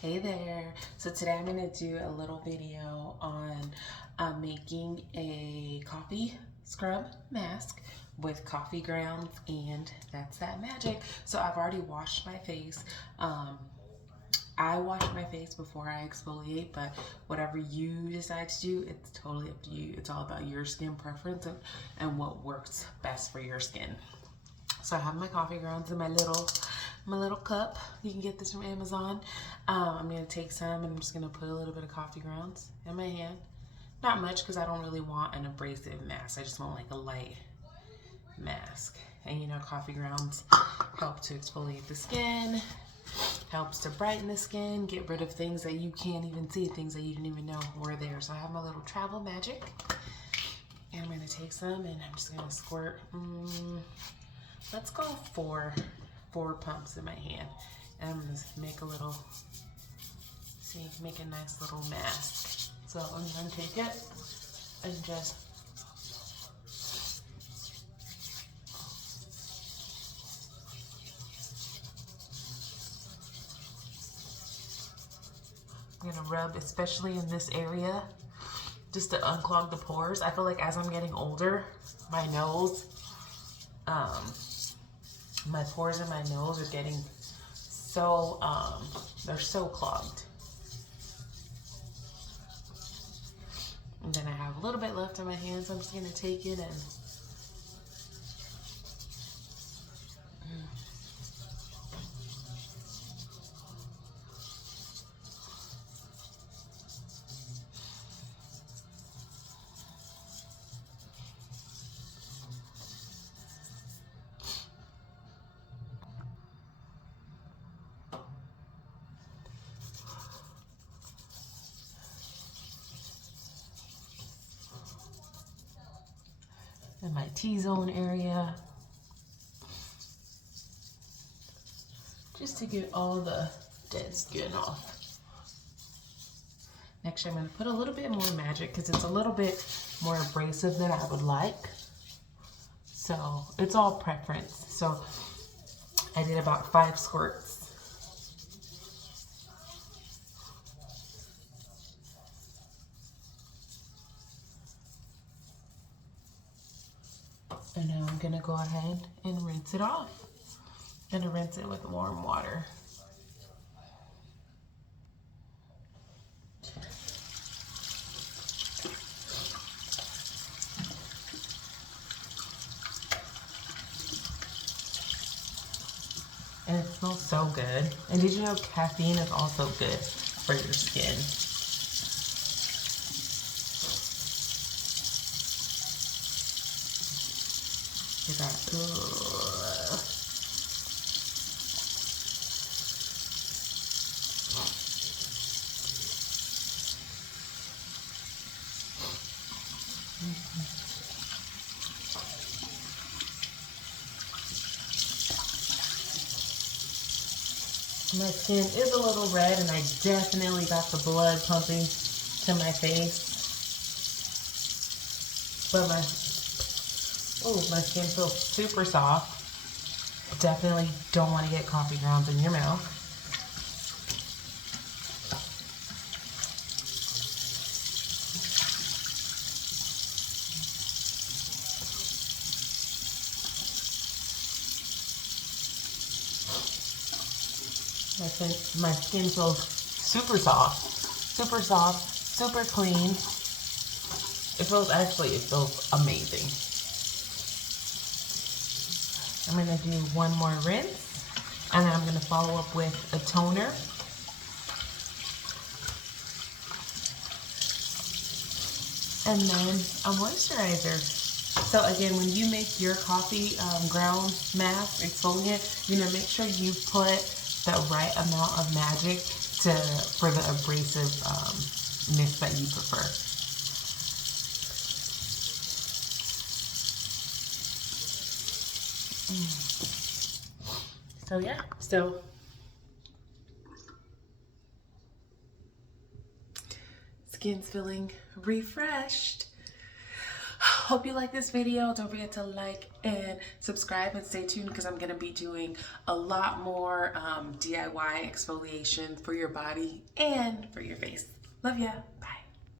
Hey there. So today I'm going to do a little video on making a coffee scrub mask with coffee grounds, and that's that magic. So I've already washed my face. I wash my face before I exfoliate, but whatever you decide to do, it's totally up to you. It's all about your skin preference and what works best for your skin. So I have my coffee grounds in my little cup. You can get this from Amazon. I'm gonna take some and I'm just gonna put a little bit of coffee grounds in my hand. Not much because I don't really want an abrasive mask. I just want like a light mask. And you know, coffee grounds help to exfoliate the skin, helps to brighten the skin, get rid of things that you can't even see, things that you didn't even know were there. So I have my little travel magic, and I'm gonna take some and I'm just gonna squirt. Let's go four pumps in my hand, and I'm gonna make a little, make a nice little mask. So I'm gonna take it and just I'm gonna rub, especially in this area, just to unclog the pores. I feel like as I'm getting older, my nose, my pores in my nose are getting so, they're so clogged. And then I have a little bit left on my hands, so I'm just gonna take it and in my T-zone area, just to get all the dead skin off. Next, I'm going to put a little bit more magic because it's a little bit more abrasive than I would like. So it's all preference. So I did about 5 squirts. And now I'm going to go ahead and rinse it off. I'm going to rinse it with warm water. And it smells so good. And did you know caffeine is also good for your skin? Look at that. My skin is a little red, and I definitely got the blood pumping to my face. But my skin feels super soft. Definitely don't want to get coffee grounds in your mouth. My skin feels super soft, super clean. It feels amazing. I'm gonna do one more rinse, and then I'm gonna follow up with a toner. And then a moisturizer. So again, when you make your coffee ground mask exfoliant, you know, make sure you put the right amount of magic for the abrasive mist that you prefer. So yeah, skin's feeling refreshed. hope you like this video. Don't forget to like and subscribe and stay tuned because I'm going to be doing a lot more DIY exfoliation for your body and for your face. Love ya. Bye.